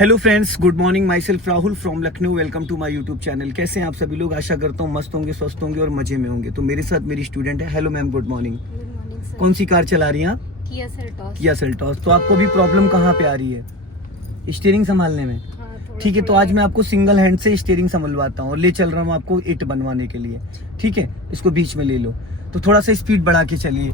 Hello friends, good morning. Myself Rahul from Lucknow. Welcome to my YouTube channel. कैसे हैं आप सभी लोग? आशा करता हूँ मस्त होंगे, स्वस्थ होंगे और मजे में होंगे। तो मेरे साथ मेरी स्टूडेंट है। Hello ma'am, good morning. Good morning sir. कौन सी कार चला रही हैं आप? Kia Seltos. Kia Seltos. तो आपको भी प्रॉब्लम कहाँ पे आ रही है? स्टीयरिंग संभालने में। ठीक है, तो आज मैं आपको सिंगल हैंड से स्टीयरिंग संभलवाता हूँ और ले चल रहा हूँ आपको इट बनवाने के लिए। ठीक है, इसको बीच में ले लो। तो थोड़ा सा स्पीड बढ़ा के चलिए।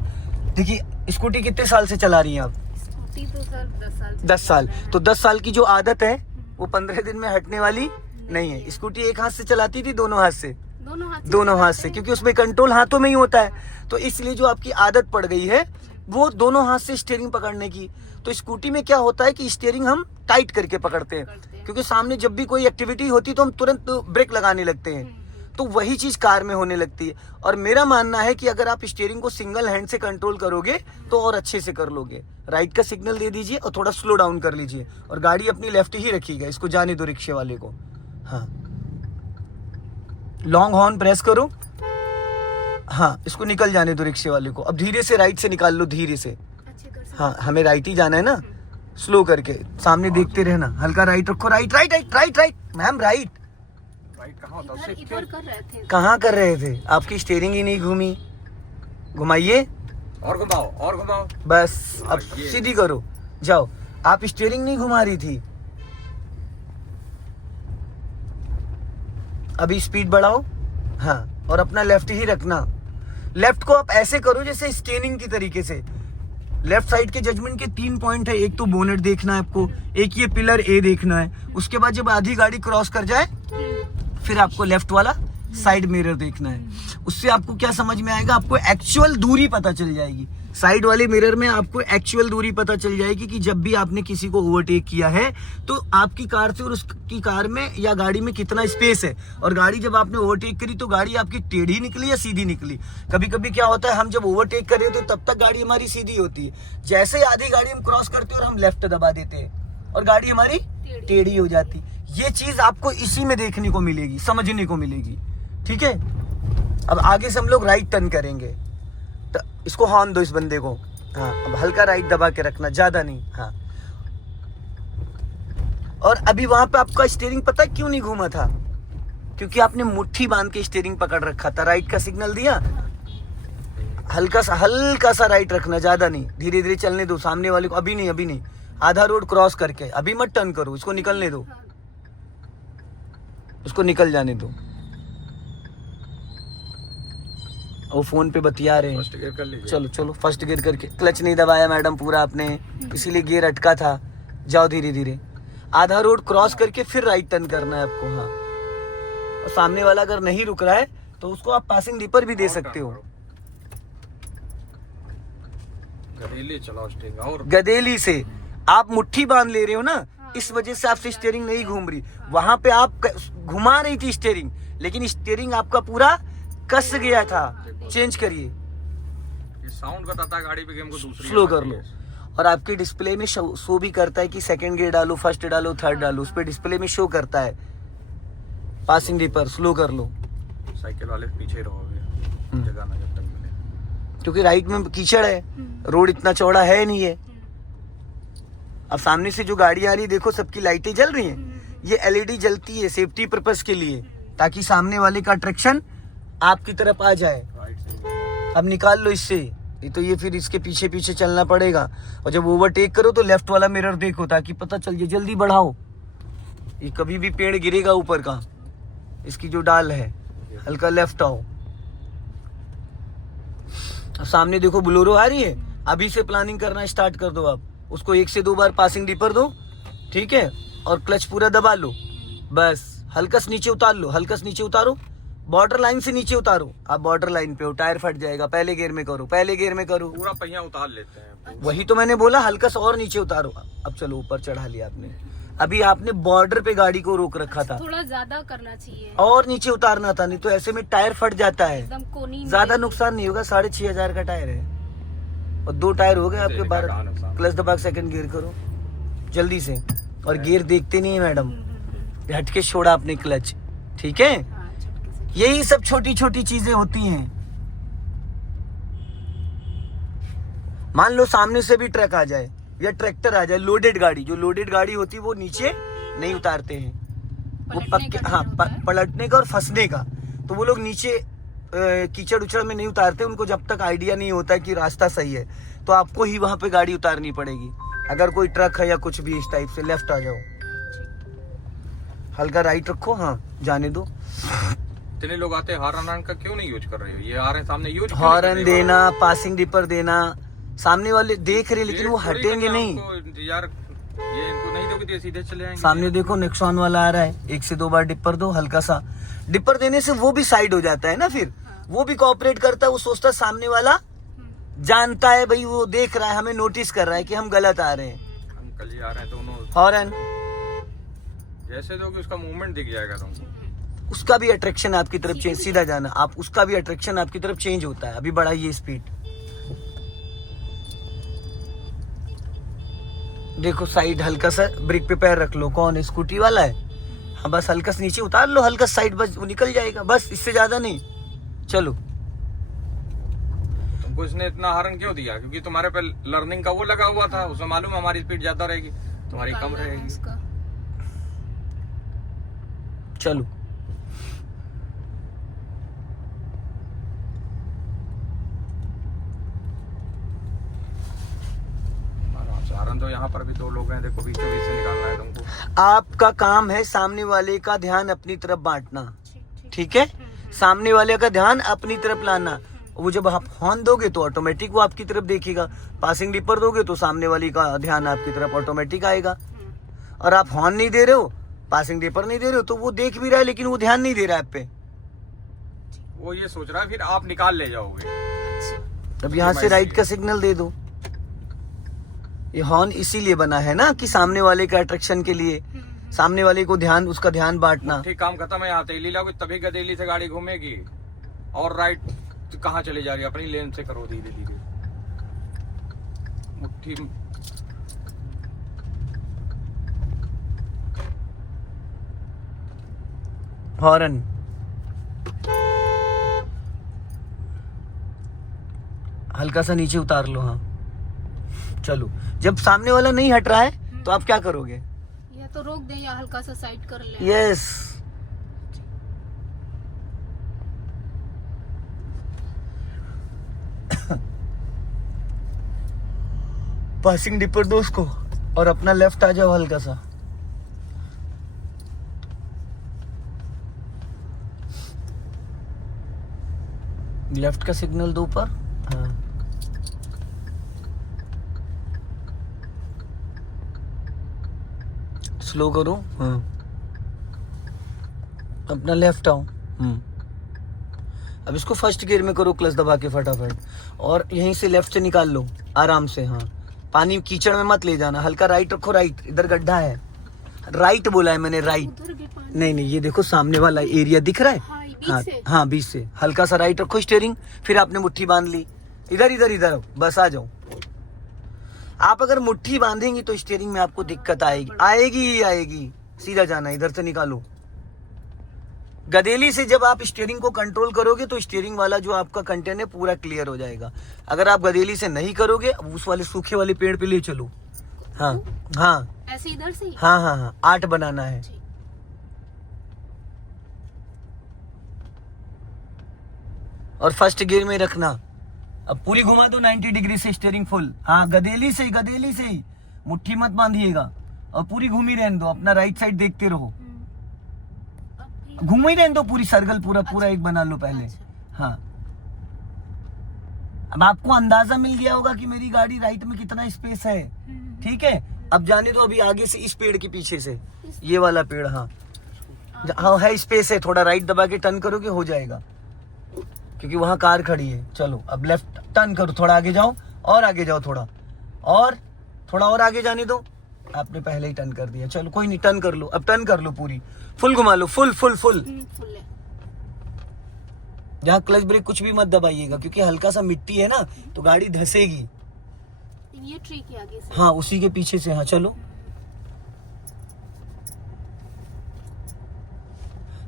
देखिए, स्कूटी कितने साल से चला रही हैं आप? स्कूटी तो सर 10 साल से 10 साल। चला रहे हैं। तो 10 साल की जो आदत है वो 15 दिन में हटने वाली नहीं है। स्कूटी एक हाथ से चलाती थी, दोनों हाथ से? दोनों हाथ से, क्योंकि उसमें कंट्रोल हाथों में ही होता है। तो इसलिए जो आपकी आदत पड़ गई है वो दोनों हाथ से स्टीयरिंग पकड़ने की। तो स्कूटी में क्या होता है कि स्टीयरिंग हम टाइट करके पकड़ते हैं, क्योंकि सामने जब भी कोई एक्टिविटी होती है तो हम तुरंत ब्रेक लगाने लगते हैं। तो वही चीज कार में होने लगती है। और मेरा मानना है कि अगर आप स्टीयरिंग को सिंगल हैंड से कंट्रोल करोगे तो और अच्छे से कर लोगे। राइट का सिग्नल दे दीजिए और थोड़ा स्लो डाउन कर लीजिए और गाड़ी अपनी लेफ्ट ही रखिएगा। इसको जाने दो रिक्शे वाले को। हाँ, लॉन्ग हॉर्न प्रेस करो। हाँ, इसको निकल जाने दो रिक्शे वाले को। अब धीरे से राइट से निकाल लो, धीरे से। हाँ, हमें राइट ही जाना है ना। स्लो करके सामने देखते रहना। हल्का राइट रखो। Right right right right right ma'am, right. इधर कर रहे थे। कहाँ कर रहे थे? आपकी स्टीयरिंग ही नहीं घूमी। घुमाइए और घुमाओ और घुमाओ। बस, अब सीधी करो। जाओ। आप स्टीयरिंग नहीं घुमा रही थी। अभी स्पीड बढ़ाओ। हाँ, और अपना लेफ्ट ही रखना। लेफ्ट को आप ऐसे करो जैसे स्टेनिंग की तरीके से। लेफ्ट साइड के जजमेंट के 3 पॉइंट है। एक तो बोनेट देखना है आपको, एक ये पिलर ए देखना है। उसके बाद जब आधी गाड़ी क्रॉस कर जाए फिर आपको लेफ्ट वाला साइड मिरर देखना है। उससे आपको क्या समझ में आएगा? आपको एक्चुअल दूरी पता चल जाएगी। साइड वाले मिरर में आपको एक्चुअल दूरी पता चल जाएगी कि जब भी आपने किसी को ओवरटेक किया है तो आपकी कार से और उसकी कार में या गाड़ी में कितना स्पेस है। और गाड़ी जब आपने ओवरटेक करी तो गाड़ी आपकी टेढ़ी निकली या सीधी निकली। कभी कभी क्या होता है, हम जब ओवरटेक कर रहे होते तब तक गाड़ी हमारी सीधी होती है। जैसे ही आधी गाड़ी हम क्रॉस करते हैं और हम लेफ्ट दबा देते हैं और गाड़ी हमारी टेढ़ी हो जाती। ये चीज आपको इसी में देखने को मिलेगी, समझने को मिलेगी। ठीक है, अब आगे से हम लोग राइट टर्न करेंगे। तो इसको हॉर्न दो इस बंदे को। हाँ, अब हल्का राइट दबा के रखना, ज्यादा नहीं। हाँ, और अभी वहां पे आपका स्टीयरिंग पता क्यों नहीं घूमा था? क्योंकि आपने मुट्ठी बांध के स्टीयरिंग पकड़ रखा था। राइट का सिग्नल दिया, हल्का सा राइट रखना, ज्यादा नहीं। धीरे धीरे चलने दो सामने वाले को। अभी नहीं। आधा रोड क्रॉस करके अभी मत टर्न करो। इसको निकलने दो, उसको निकल जाने दो। वो फोन पे बतिया रहे हैं। फर्स्ट गियर कर लीजिए। चलो फर्स्ट गियर करके। क्लच नहीं दबाया मैडम पूरा आपने, इसीलिए गियर अटका था। जाओ धीरे धीरे। आधा रोड क्रॉस करके फिर राइट टर्न करना है आपको। हाँ, और सामने वाला अगर नहीं रुक रहा है तो उसको आप पासिंग दीपर भी दे सकते हो। गदेली चलाओ स्टीयरिंग। और गदेली से आप मुट्ठी बांध ले रहे हो ना, इस वजह से आपसे स्टीयरिंग नहीं घूम रही। वहां पे आप घुमा रही थी स्टीयरिंग, लेकिन स्टीयरिंग आपका पूरा कस गया था। चेंज करिए। ये साउंड बताता है गाड़ी पे कि हमको दूसरी स्लो कर लो। और आपके डिस्प्ले में शो भी करता है कि सेकंड गियर डालो, फर्स्ट डालो, थर्ड डालो। उस पे डिस्प्ले में शो करता है। पासिंग दीपर स्लो कर लो। साइकिल वाले पीछे रहोगे, जगह ना जब तक मिले। क्योंकि राइट में कीचड़ है, रोड इतना चौड़ा है नहीं है। अब सामने से जो गाड़ी आ रही है, देखो सबकी लाइटें जल रही हैं। ये एलईडी जलती है सेफ्टी पर्पस के लिए, ताकि सामने वाले का अट्रैक्शन आपकी तरफ आ जाए। राइट से अब निकाल लो इससे। ये तो ये फिर इसके पीछे पीछे चलना पड़ेगा। और जब ओवरटेक करो तो लेफ्ट वाला मिरर देखो, ताकि पता चल जाए। जल्दी बढ़ाओ, ये कभी भी पेड़ गिरेगा ऊपर का। इसकी जो डाल है, हल्का लेफ्ट आओ। अब सामने देखो बोलेरो आ रही है। अभी से प्लानिंग करना स्टार्ट कर दो। आप उसको 1 से 2 बार पासिंग दीपर दो। ठीक है, और क्लच पूरा दबा लो। बस हल्का से नीचे उतार लो, हल्का से नीचे उतारो। बॉर्डर लाइन से नीचे उतारो। आप बॉर्डर लाइन पे हो, टायर फट जाएगा। पहले गियर में करो, पहले गियर में करो। पूरा पहिया उतार लेते हैं। वही तो मैंने बोला, हल्का सा और नीचे उतारो। अब चलो, ऊपर चढ़ा लिया आपने। अभी आपने बॉर्डर पे गाड़ी को रोक रखा था, थोड़ा ज्यादा करना चाहिए और नीचे उतारना था। नहीं तो ऐसे में टायर फट जाता है। एकदम कोनी में। ज्यादा नुकसान नहीं होगा। 6,500 का टायर है और 2 टायर हो गए आपके। 12 क्लच दबा सेकंड गियर करो जल्दी से। और गियर देखते नहीं है मैडम, हटके छोड़ा आपने क्लच। ठीक है, हाँ, झटके से। यही सब छोटी छोटी चीजें होती हैं। मान लो सामने से भी ट्रक आ जाए या ट्रैक्टर आ जाए, लोडेड गाड़ी, जो लोडेड गाड़ी होती है वो नीचे नहीं उतारते हैं वो पलटने पक्के, का हाँ डर होता है। पलटने का और फंसने का। तो वो लोग नीचे कीचड़ उचड़ में नहीं उतारते, उनको जब तक आइडिया नहीं होता है कि रास्ता सही है, तो आपको ही वहां पे गाड़ी उतारनी पड़ेगी। अगर कोई ट्रक है या कुछ भी इस टाइप से, लेफ्ट आ जाओ, हल्का राइट रखो, हाँ जाने दो। इतने लोग आते हैं, हॉर्न का क्यों नहीं यूज कर रहे हो? ये आ रहे हैं सामने, यूज हॉर्न देना, पासिंग डिपर देना, सामने वाले देख रहे लेकिन वो ये थोड़ी हटेंगे करना नहीं। हमको, यार ये इनको नहीं दोगे तो ये सीधे चले जाएंगे। सामने देखो नेक्सॉन वाला आ रहा है, 1 से 2 बार डिपर दो, हल्का सा डिपर देने से वो भी साइड हो जाता है ना, फिर वो भी कोऑपरेट करता है, वो सोचता है सामने वाला जानता है भाई, वो देख रहा है, हमें नोटिस कर रहा है कि हम गलत आ रहे हैं। अंकल जी आ रहे हैं दोनों, हॉर्न जैसे दोगे उसका मूवमेंट दिख जाएगा तुमको। उसका भी अट्रैक्शन आपकी तरफ चेंज, सीधा जाना आप, उसका भी अट्रैक्शन आपकी तरफ चेंज होता है। अभी बढ़ाइए स्पीड, देखो साइड हल्का सा ब्रेक पे पैर रख लो। कौन है? स्कूटी वाला है, हाँ बस हल्का सा नीचे उतार लो, हल्का साइड, बस वो निकल जाएगा, बस इससे ज्यादा नहीं। चलो तुमको इसने इतना हॉर्न क्यों दिया? क्योंकि तुम्हारे पे लर्निंग का वो लगा हुआ था, उसमें मालूम है हमारी स्पीड ज्यादा रहेगी, तुम्हारी कम निकालना है रहेगी। उसका। चलो हॉर्न तो यहाँ पर भी 2 लोग हैं, देखो बीचों बीच से निकालना है तुमको। आपका काम है सामने वाले का ध्यान अपनी तरफ बांटना, ठीक। ठीक है? सामने वाले का ध्यान अपनी तरफ लाना। वो जब आप हॉर्न दोगे तो ऑटोमेटिक वो आपकी तरफ देखेगा, पासिंग डिपर दोगे तो सामने वाली का ध्यान आपकी तरफ ऑटोमेटिक आएगा। और आप हॉर्न नहीं दे रहे हो, पासिंग डिपर नहीं दे रहे हो, तो वो देख भी रहा है लेकिन वो ध्यान नहीं दे रहा है आप पे। वो ये सोच रहा है फिर आप निकाल ले जाओगे। अब यहाँ से राइट का सिग्नल दे दो। ये हॉर्न इसीलिए बना है ना कि सामने वाले का अट्रैक्शन के लिए, सामने वाले को ध्यान, उसका ध्यान बांटना। ठीक, काम खत्म है, यहाँ तेली लागो तभी गदेली से गाड़ी घूमेगी। और राइट कहाँ चले जा रही है? अपनी लेन से करो धीरे धीरे। मुट्ठी हॉर्न हल्का सा नीचे उतार लो, हाँ चलो। जब सामने वाला नहीं हट रहा है तो आप क्या करोगे? या तो रोक दे या हल्का सा साइड कर ले। यस, पासिंग डिपर दो उसको और अपना लेफ्ट आ जाओ हल्का सा। लेफ्ट का सिग्नल दो ऊपर, हाँ स्लो करो, हाँ अपना लेफ्ट आओ। अब इसको फर्स्ट गियर में करो, क्लच दबा के फटाफट, और यहीं से लेफ्ट से निकाल लो आराम से। हाँ पानी कीचड़ में मत ले जाना, हल्का राइट रखो, राइट, इधर गड्ढा है, राइट बोला है मैंने, राइट उधर भी पानी। नहीं नहीं, ये देखो सामने वाला एरिया दिख रहा है, हाँ, बीच हाँ से। हाँ बीच से हल्का सा राइट रखो स्टीयरिंग, फिर आपने मुट्ठी बांध ली, इधर इधर इधर आओ, बस आ जाओ। आप अगर मुट्ठी बांधेंगी तो स्टीयरिंग में आपको दिक्कत आएगी, आएगी ही आएगी। सीधा जाना, इधर से निकालो। गदेली से जब आप स्टीयरिंग को कंट्रोल करोगे तो स्टीयरिंग वाला जो आपका कंटेंट है पूरा क्लियर हो जाएगा। अगर आप गदेली से नहीं करोगे, उस वाले सूखे वाले पेड़ पे ले चलो। हाँ हाँ ऐसे इधर से ही? हाँ हाँ हाँ 8 बनाना है। ठीक। और फर्स्ट गियर में रखना। अब पूरी घुमा दो 90 डिग्री से स्टीयरिंग फुल। हाँ गदेली से ही मुट्ठी मत बांधिएगा, और पूरी घूमी रहने दो, अपना राइट साइड देखते रहो, घूम ही रहने दो पूरी सर्कल, पूरा एक बना लो पहले। हाँ अब आपको अंदाजा मिल गया होगा कि मेरी गाड़ी राइट में कितना स्पेस है, ठीक है? अब जाने दो अभी आगे से, इस पेड़ के पीछे से, ये वाला पेड़, हाँ हाँ है स्पेस है, थोड़ा राइट दबा के टर्न करोगे हो जाएगा, क्योंकि वहां कार खड़ी है। चलो अब लेफ्ट टर्न करो, थोड़ा आगे जाओ, और आगे जाओ, थोड़ा और आगे जाने दो। आपने पहले ही टर्न कर दिया, चलो कोई नहीं, टर्न कर लो, अब टर्न कर लो, पूरी फुल घुमा लो, फुल फुल है। जहाँ क्लच ब्रेक कुछ भी मत दबाइएगा, क्योंकि हल्का सा मिट्टी है ना तो गाड़ी धसेगी। ये ट्री के आगे से? हाँ उसी के पीछे से, हाँ चलो।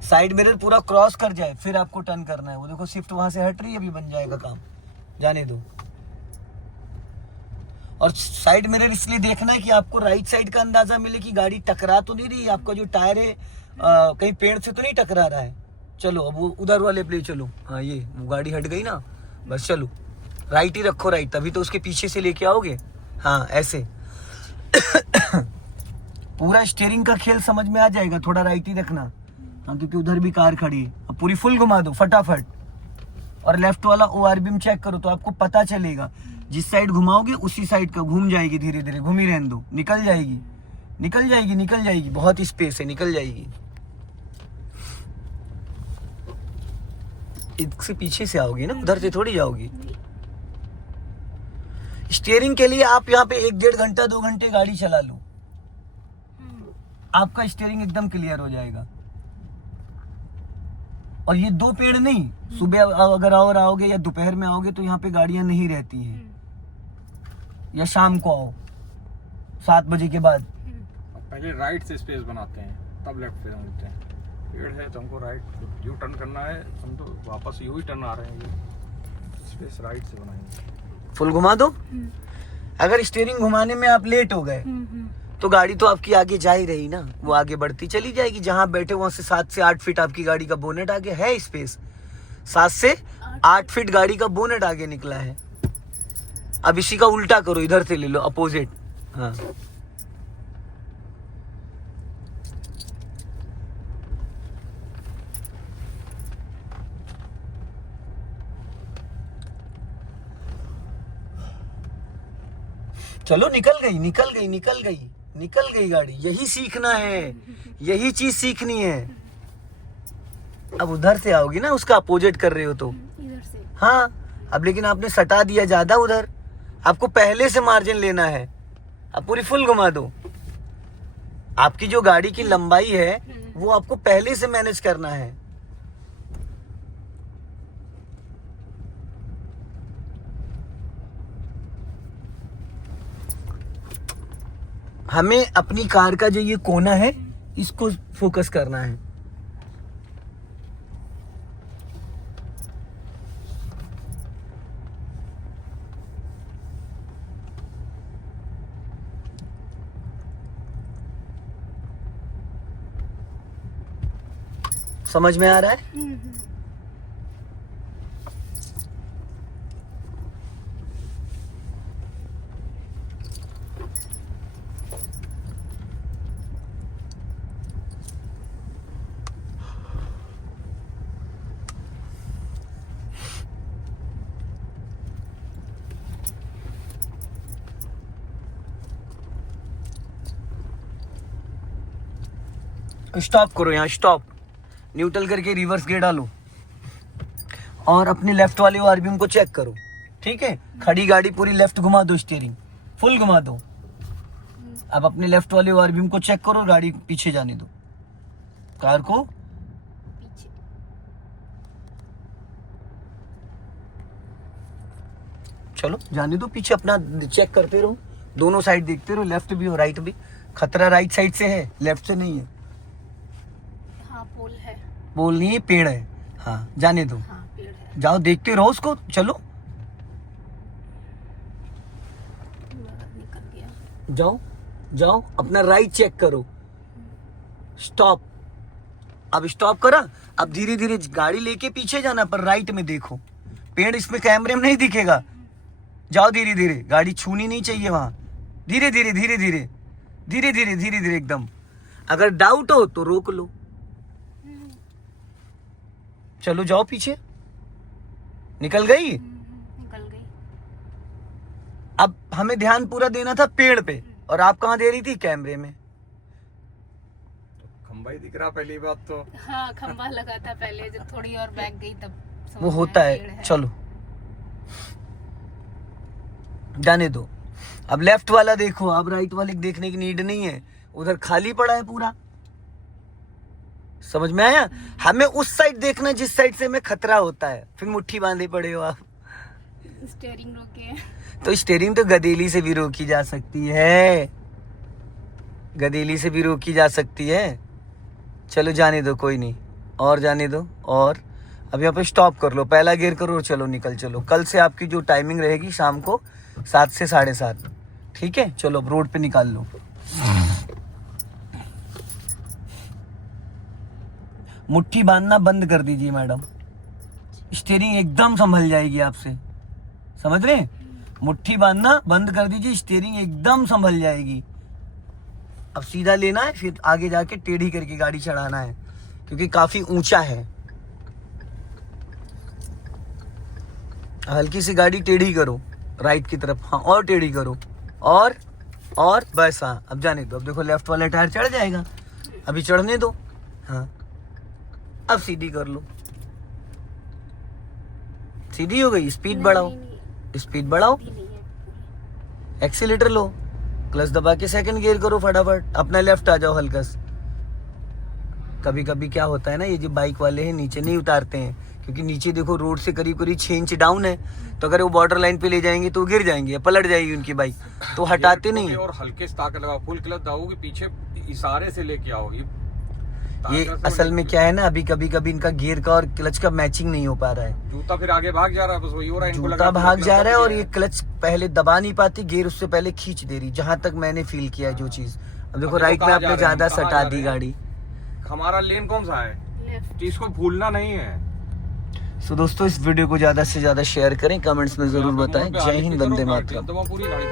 साइड मिरर पूरा क्रॉस कर जाए फिर आपको टर्न करना है। वो देखो शिफ्ट वहां से हट रही है, अभी बन जाएगा काम, जाने दो। और साइड मिरर इसलिए देखना है कि आपको राइट साइड का अंदाजा मिले कि गाड़ी टकरा तो नहीं रही, आपका जो टायर है कहीं पेड़ से तो नहीं टकरा रहा है। चलो अब वो उधर वाले पे चलो। हाँ ये वो गाड़ी हट गई ना, बस चलो राइट ही रखो, राइट, तभी तो उसके पीछे से लेके आओगे। हाँ ऐसे पूरा स्टीयरिंग का खेल समझ में आ जाएगा, थोड़ा राइट ही रखना। हाँ क्योंकि उधर भी कार खड़ी है। अब पूरी फुल घुमा दो फटाफट, और लेफ्ट वाला ORBM चेक करो तो आपको पता चलेगा। जिस साइड घुमाओगे उसी साइड का घूम जाएगी, धीरे धीरे घूम ही रहने दो, निकल जाएगी निकल जाएगी निकल जाएगी, बहुत स्पेस है, निकल जाएगी। इससे पीछे से आओगी ना, उधर से थोड़ी जाओगी। स्टीयरिंग के लिए आप यहाँ पे 1-1.5 घंटा 2 घंटे गाड़ी चला लो, आपका स्टीयरिंग एकदम क्लियर हो जाएगा। और ये 2 पेड़ नहीं, सुबह अगर आओगे या दोपहर में आओगे तो यहाँ पे गाड़ियां नहीं रहती हैं, या शाम को आओ 7 बजे के बाद। पहले राइट से स्पेस बनाते हैं, तब लेफ्ट पे मिलते हैं। पेड़ है तो हमको राइट यू टर्न करना है, हम तो वापस यू ही टर्न आ रहे हैं, ये स्पेस राइट से बनाएंगे। फुल घुमा दो। अगर स्टीयरिंग घुमाने में आप लेट हो गए तो गाड़ी तो आपकी आगे जा ही रही ना, वो आगे बढ़ती चली जाएगी। जहां बैठे वहां से 7 से 8 फीट आपकी गाड़ी का बोनेट आगे है, स्पेस 7 से 8 फीट गाड़ी का बोनेट आगे निकला है। अब इसी का उल्टा करो, इधर से ले लो अपोजिट। हाँ चलो निकल गई निकल गई निकल गई निकल गई गाड़ी। यही सीखना है, यही चीज सीखनी है। अब उधर से आओगी ना, उसका अपोजिट कर रहे हो तो इधर से। हाँ अब लेकिन आपने सटा दिया ज्यादा उधर, आपको पहले से मार्जिन लेना है। अब पूरी फुल घुमा दो। आपकी जो गाड़ी की लंबाई है वो आपको पहले से मैनेज करना है। हमें अपनी कार का जो ये कोना है इसको फोकस करना है। समझ में आ रहा है? स्टॉप करो, यहाँ स्टॉप, न्यूट्रल करके रिवर्स गियर डालो और अपने लेफ्ट वाले ORBM को चेक करो। ठीक है, खड़ी गाड़ी पूरी लेफ्ट घुमा दो, स्टीयरिंग फुल घुमा दो। अब अपने लेफ्ट वाले ORBM को चेक करो, गाड़ी पीछे जाने दो, कार को पीछे। चलो जाने दो पीछे, अपना चेक करते रहो, दोनों साइड देखते रहो, लेफ्ट भी और राइट भी। खतरा राइट साइड से है, लेफ्ट से नहीं है। हाँ पोल है। बोल नहीं है, पेड़ है। हाँ जाने दो, हाँ पेड़ है। जाओ देखते रहो उसको। चलो निकल गया। जाओ जाओ, अपना राइट चेक करो। स्टॉप, अब स्टॉप करा। अब धीरे धीरे गाड़ी लेके पीछे जाना, पर राइट में देखो, पेड़ इसमें कैमरे में नहीं दिखेगा। जाओ धीरे धीरे, गाड़ी छूनी नहीं चाहिए वहां। धीरे धीरे धीरे धीरे धीरे धीरे धीरे धीरे एकदम। अगर डाउट हो तो रोक लो। चलो जाओ पीछे। निकल गई। निकल गई। अब हमें ध्यान पूरा देना था पेड़ पे, और आप कहाँ दे रही थी? कैमरे में। खंबा ही दिख रहा पहली बात तो। हाँ खंबा लगा था पहले, जब थोड़ी और बैक गई तब समझ वो में होता आया है। पेड़ चलो जाने दो। अब लेफ्ट वाला देखो, अब राइट वाले को देखने की नीड नहीं है, उधर खाली पड़ा है पूरा। समझ में आया? हमें उस साइड देखना जिस साइड से हमें खतरा होता है। फिर मुट्ठी बांधे पड़े हो आप। स्टीयरिंग रोके। तो स्टीयरिंग तो गदेली से भी रोकी जा सकती है, गदेली से भी रोकी जा सकती है। चलो जाने दो, कोई नहीं, और जाने दो। और अब यहाँ पे स्टॉप कर लो, पहला गियर करो, चलो निकल चलो। कल से आपकी जो टाइमिंग रहेगी शाम को 7 से 7:30, ठीक है, चलो अब रोड पे निकाल लो। मुट्ठी बांधना बंद कर दीजिए मैडम, स्टीयरिंग एकदम संभल जाएगी आपसे, समझ रहे हैं? मुट्ठी बांधना बंद कर दीजिए, स्टीयरिंग एकदम संभल जाएगी। अब सीधा लेना है, फिर आगे जाके टेढ़ी करके गाड़ी चढ़ाना है, क्योंकि काफी ऊंचा है। हल्की सी गाड़ी टेढ़ी करो राइट की तरफ, हाँ, और टेढ़ी करो, और बस, हाँ, अब जाने दो। अब देखो लेफ्ट वाला टायर चढ़ जाएगा, अभी चढ़ने दो, हाँ, अब सीधी कर लो, सीधी हो गई। स्पीड बढ़ाओ, स्पीड बढ़ाओ, एक्सीलेटर लो, क्लच दबा के सेकंड गियर करो फटाफट, अपना लेफ्ट आ जाओ हल्का सा। कभी कभी क्या होता है ना, ये जो बाइक वाले हैं नीचे नहीं उतारते हैं, क्योंकि नीचे देखो रोड से करीब 6 इंच डाउन है, तो अगर वो बॉर्डर लाइन पे ले जाएंगे तो गिर जाएंगे, पलट जाएगी उनकी बाइक, तो हटाते नहीं। और हल्के से ताकत लगाओ, फुल क्लच दबाओगे, पीछे इशारे से लेके आओगे। ये असल में क्या है ना, अभी कभी कभी इनका गियर का और क्लच का मैचिंग नहीं हो पा रहा है, जूता फिर आगे भाग जा रहा है, बस वही हो रहा है, इनको जूता भाग जा रहा है, और ये क्लच पहले दबा नहीं पाती, गियर उससे पहले खींच दे रही, जहां तक मैंने फील किया है जो चीज। अब देखो राइट में आपने ज्यादा सटा दी गाड़ी। हमारा लेन कौन सा है, लेफ्ट। इसको भूलना नहीं है। सो दोस्तों, इस वीडियो को ज्यादा से ज्यादा शेयर करें, कमेंट्स में जरूर बताएं। जय हिंद, वंदे मातरम। पूरी गाड़ी